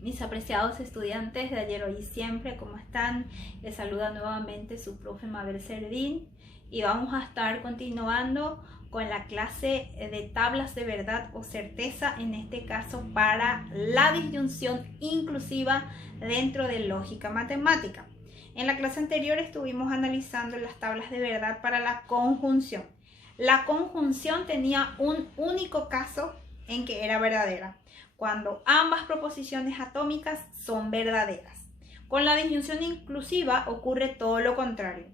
Mis apreciados estudiantes de ayer, hoy y siempre, ¿cómo están? Les saluda nuevamente su profe Mabel Cerdín y vamos a estar continuando con la clase de tablas de verdad o certeza, en este caso para la disyunción inclusiva dentro de lógica matemática. En la clase anterior estuvimos analizando las tablas de verdad para la conjunción. La conjunción tenía un único caso en que era verdadera, cuando ambas proposiciones atómicas son verdaderas. Con la disyunción inclusiva ocurre todo lo contrario.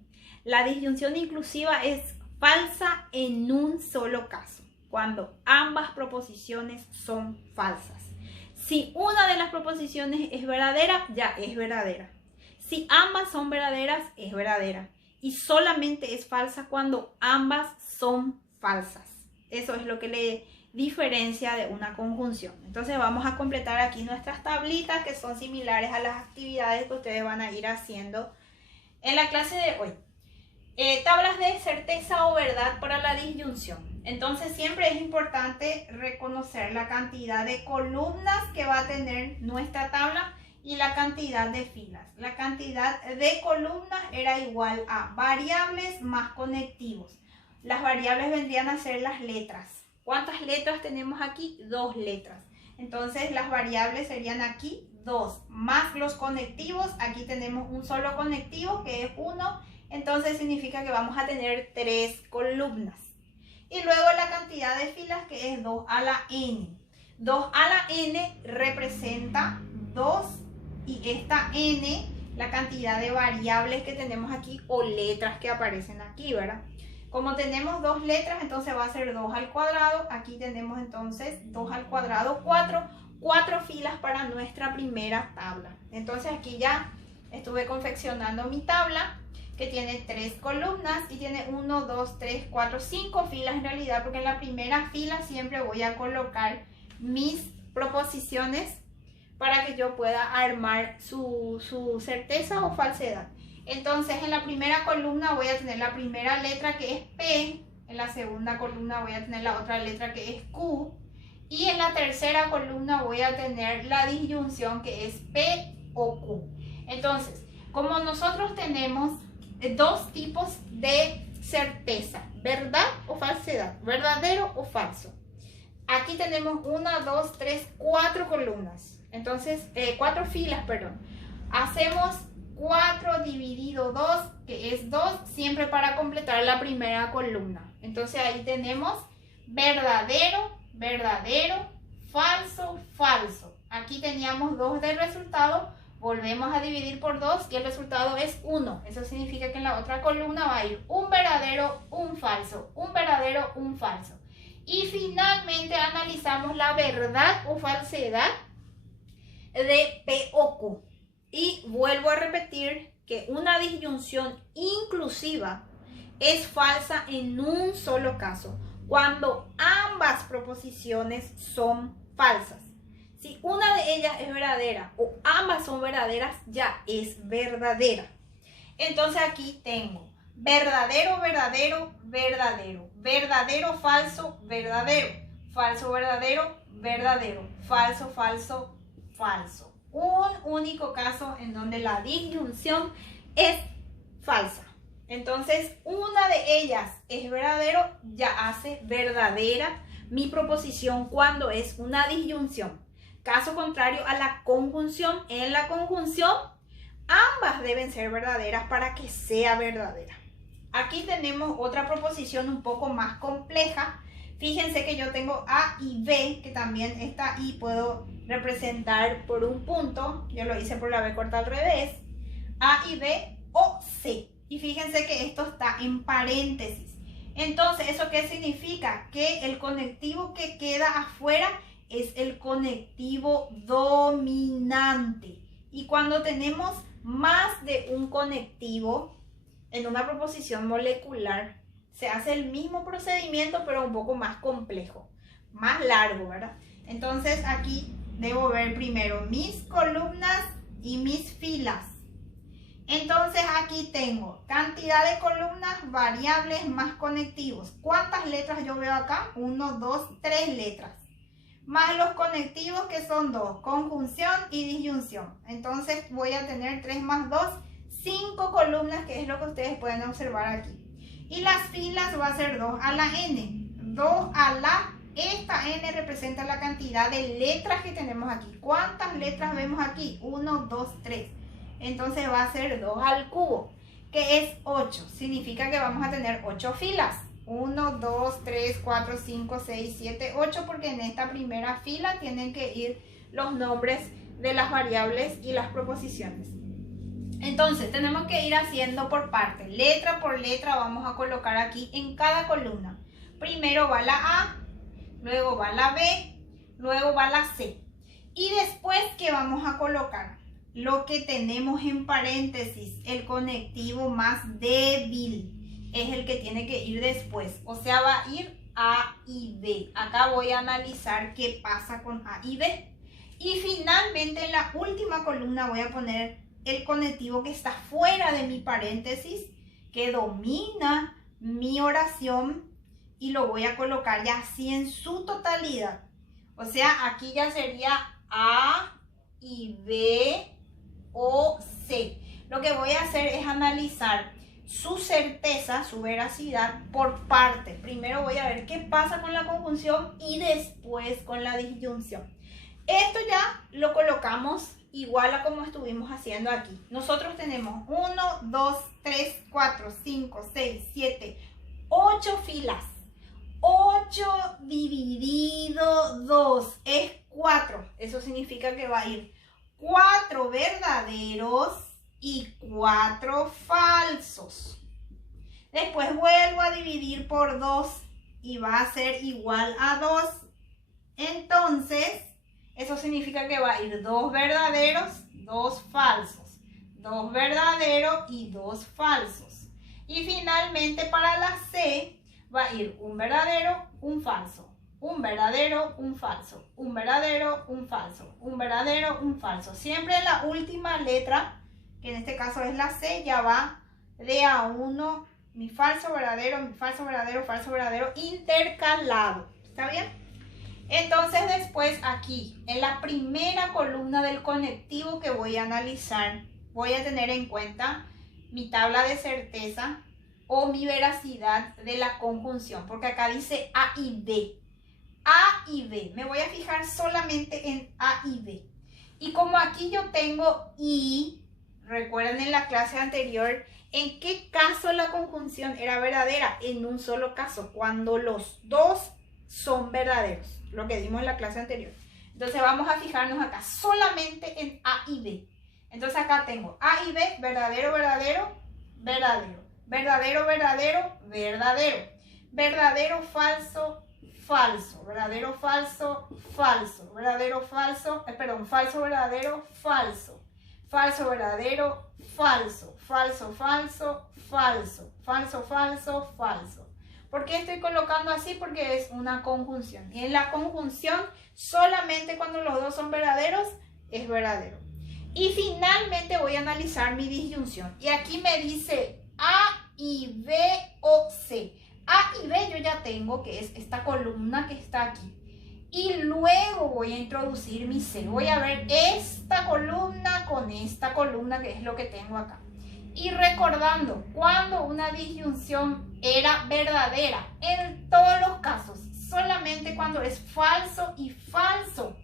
La disyunción inclusiva es falsa en un solo caso, cuando ambas proposiciones son falsas. Si una de las proposiciones es verdadera, ya es verdadera. Si ambas son verdaderas, es verdadera. Y solamente es falsa cuando ambas son falsas. Eso es lo que le diferencia de una conjunción. Entonces vamos a completar aquí nuestras tablitas, que son similares a las actividades que ustedes van a ir haciendo en la clase de hoy. Tablas de certeza o verdad para la disyunción. Entonces siempre es importante reconocer la cantidad de columnas que va a tener nuestra tabla y la cantidad de filas. La cantidad de columnas era igual a variables más conectivos. Las variables vendrían a ser las letras. ¿Cuántas letras tenemos aquí? 2 letras. Entonces las variables serían aquí 2, más los conectivos. Aquí tenemos un solo conectivo que es 1. Entonces significa que vamos a tener 3 columnas. Y luego la cantidad de filas, que es 2 a la n. 2 a la n representa 2 y esta n, la cantidad de variables que tenemos aquí o letras que aparecen aquí, ¿verdad? Como tenemos 2 letras, entonces va a ser 2 al cuadrado. Aquí tenemos entonces 2 al cuadrado, 4 filas para nuestra primera tabla. Entonces aquí ya estuve confeccionando mi tabla, que tiene 3 columnas y tiene 1, 2, 3, 4, 5 filas en realidad, porque en la primera fila siempre voy a colocar mis proposiciones para que yo pueda armar su certeza o falsedad. Entonces en la primera columna voy a tener la primera letra, que es P. En la segunda columna voy a tener la otra letra, que es Q. Y en la tercera columna voy a tener la disyunción, que es P o Q. Entonces, como nosotros tenemos 2 tipos de certeza, verdad o falsedad, verdadero o falso. Aquí tenemos 1, 2, 3, 4 columnas. Entonces, 4 filas, perdón. Hacemos 4 dividido 2, que es 2, siempre para completar la primera columna. Entonces ahí tenemos verdadero, verdadero, falso, falso. Aquí teníamos 2 de resultado, volvemos a dividir por 2 y el resultado es 1. Eso significa que en la otra columna va a ir un verdadero, un falso, un verdadero, un falso. Y finalmente analizamos la verdad o falsedad de P o Q. Y vuelvo a repetir que una disyunción inclusiva es falsa en un solo caso, cuando ambas proposiciones son falsas. Si una de ellas es verdadera o ambas son verdaderas, ya es verdadera. Entonces aquí tengo verdadero, verdadero, verdadero, verdadero, falso, verdadero, falso, verdadero, verdadero, falso, falso, falso. Un único caso en donde la disyunción es falsa. Entonces, una de ellas es verdadero, ya hace verdadera mi proposición cuando es una disyunción. Caso contrario a la conjunción, en la conjunción ambas deben ser verdaderas para que sea verdadera. Aquí tenemos otra proposición un poco más compleja. Fíjense que yo tengo A y B, que también esta I puedo representar por un punto. Yo lo hice por la B corta al revés. A y B o C. Y fíjense que esto está en paréntesis. Entonces, ¿eso qué significa? Que el conectivo que queda afuera es el conectivo dominante. Y cuando tenemos más de un conectivo en una proposición molecular, se hace el mismo procedimiento, pero un poco más complejo, más largo, ¿verdad? Entonces aquí debo ver primero mis columnas y mis filas. Entonces aquí tengo cantidad de columnas, variables más conectivos. ¿Cuántas letras yo veo acá? 1, 2, 3 letras. más los conectivos que son 2, conjunción y disyunción. Entonces voy a tener 3 más 2, 5 columnas, que es lo que ustedes pueden observar aquí. Y las filas va a ser 2 a la n. 2 a la, esta n representa la cantidad de letras que tenemos aquí. ¿Cuántas letras vemos aquí? 1, 2, 3. Entonces va a ser 2 al cubo, que es 8. Significa que vamos a tener 8 filas. 1, 2, 3, 4, 5, 6, 7, 8, porque en esta primera fila tienen que ir los nombres de las variables y las proposiciones. Entonces tenemos que ir haciendo por partes, letra por letra vamos a colocar aquí en cada columna. Primero va la A, luego va la B, luego va la C. Y después, ¿qué vamos a colocar? Lo que tenemos en paréntesis, el conectivo más débil, es el que tiene que ir después. O sea, va a ir A y B. Acá voy a analizar qué pasa con A y B. Y finalmente en la última columna voy a poner el conectivo que está fuera de mi paréntesis, que domina mi oración, y lo voy a colocar ya así en su totalidad. O sea, aquí ya sería A y B o C. Lo que voy a hacer es analizar su certeza, su veracidad por partes. Primero voy a ver qué pasa con la conjunción y después con la disyunción. Esto ya lo colocamos igual a como estuvimos haciendo aquí. Nosotros tenemos 1, 2, 3, 4, 5, 6, 7, 8 filas. 8 dividido 2 es 4. Eso significa que va a ir 4 verdaderos y 4 falsos. Después vuelvo a dividir por 2 y va a ser igual a 2. Entonces, eso significa que va a ir 2 verdaderos, 2 falsos. 2 verdaderos y 2 falsos. Y finalmente para la C va a ir un verdadero, un falso. Un verdadero, un falso. Un verdadero, un falso. Un verdadero, un falso. Siempre en la última letra, que en este caso es la C, ya va de a 1, mi falso, verdadero, falso, verdadero, intercalado. ¿Está bien? Entonces después aquí, en la primera columna del conectivo que voy a analizar, voy a tener en cuenta mi tabla de certeza o mi veracidad de la conjunción, porque acá dice A y B. A y B. Me voy a fijar solamente en A y B. Y como aquí yo tengo I, recuerden en la clase anterior, ¿en qué caso la conjunción era verdadera? En un solo caso, cuando los dos son verdaderos, lo que dimos en la clase anterior. Entonces vamos a fijarnos acá solamente en A y B. Entonces acá tengo A y B, verdadero, verdadero, verdadero. Verdadero, verdadero, verdadero. Verdadero, falso, falso. Verdadero, falso, falso. Verdadero, falso, falso, verdadero, falso. Falso, verdadero, falso. Falso, falso, falso. Falso, falso, falso. ¿Por qué estoy colocando así? Porque es una conjunción. Y en la conjunción, solamente cuando los dos son verdaderos, es verdadero. Y finalmente voy a analizar mi disyunción. Y aquí me dice A y B o C. A y B yo ya tengo, que es esta columna que está aquí. Y luego voy a introducir mi C. Voy a ver esta columna con esta columna, que es lo que tengo acá. Y recordando, cuando una disyunción era verdadera, en todos los casos, solamente cuando es falso y falso,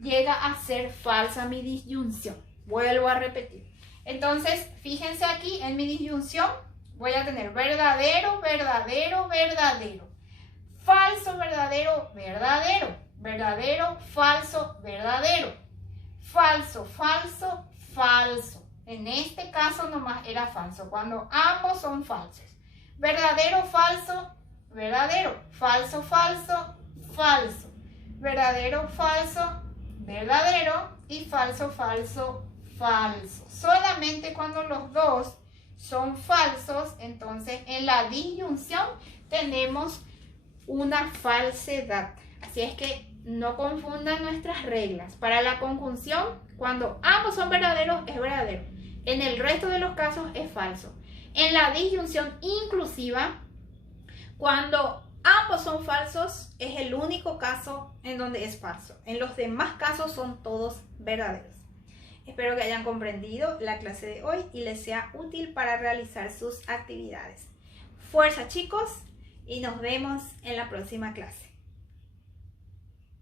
llega a ser falsa mi disyunción. Vuelvo a repetir. Entonces, fíjense aquí en mi disyunción, voy a tener verdadero, verdadero, verdadero. Falso, verdadero, verdadero. Verdadero, falso, verdadero. Falso, falso, falso. En este caso nomás era falso, cuando ambos son falsos. Verdadero, falso, verdadero. Falso, falso, falso. Verdadero, falso, verdadero. Y falso, falso, falso. Solamente cuando los dos son falsos, entonces en la disyunción tenemos una falsedad. Así es que no confundan nuestras reglas. Para la conjunción, cuando ambos son verdaderos, es verdadero. En el resto de los casos es falso. En la disyunción inclusiva, cuando ambos son falsos, es el único caso en donde es falso. En los demás casos son todos verdaderos. Espero que hayan comprendido la clase de hoy y les sea útil para realizar sus actividades. Fuerza, chicos, y nos vemos en la próxima clase.